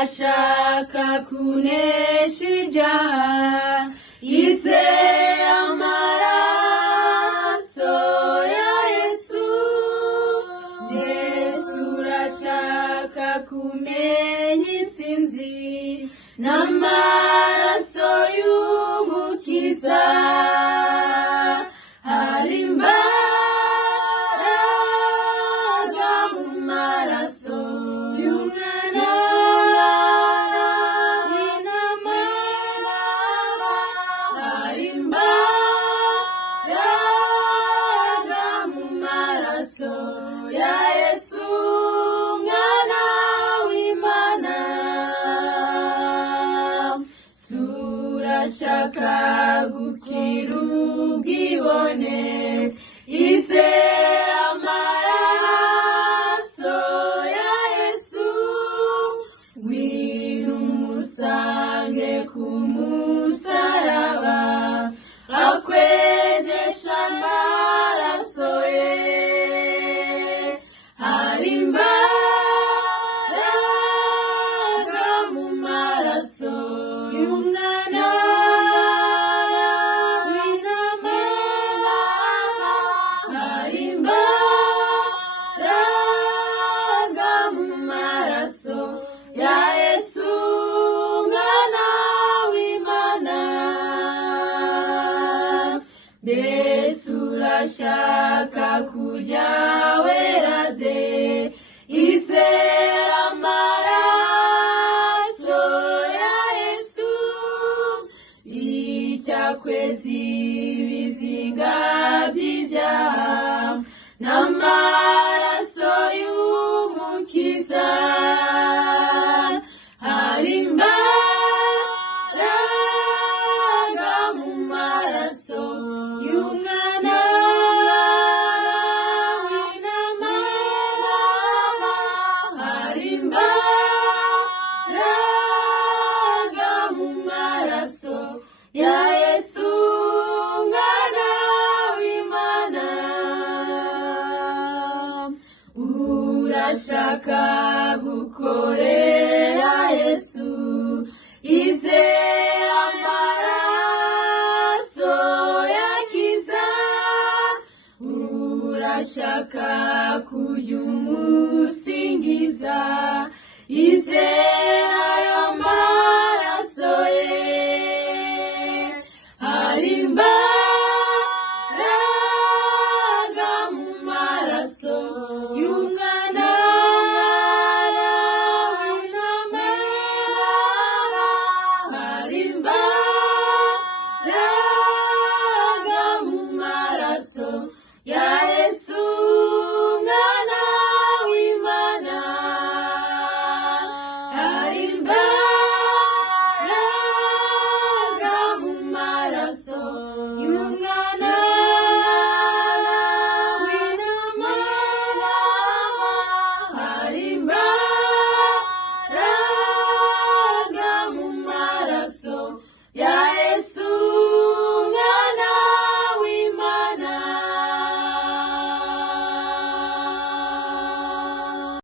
urashaka kunesha ibyaha, yizeye amaraso ya Yesu. Yesu urashaka kumenya intsinzi n'amaraso y'umukiza. Hari imbaraga mu maraso y'umwana w'intama. Hari imbaraga mu maraso ya Yesu, umwana w'Imana. Surashaka gukira ubwibone, izera amaraso ya Yesu. Ngwino umusange ku musaraba, akwejesha amaraso ye. Hari imbaraga mu maraso y'umwana w'intama. Hari imbaraga mu maraso ya Yesu, umwana w'Imana. Mbese urashaka kujya wera de, izera amaraso ya Yesu. Icyakweza ibizinga by'ibyaha n'amaraso y'umukiza. Hari imbaraga mu maraso y'umwana w'intama. Hari imbaraga mu maraso ya Yesu, umwana w'Imana. Urashaka gukorera Yesu, izera amaraso yakiza. Urashaka kujya umusingiza, izera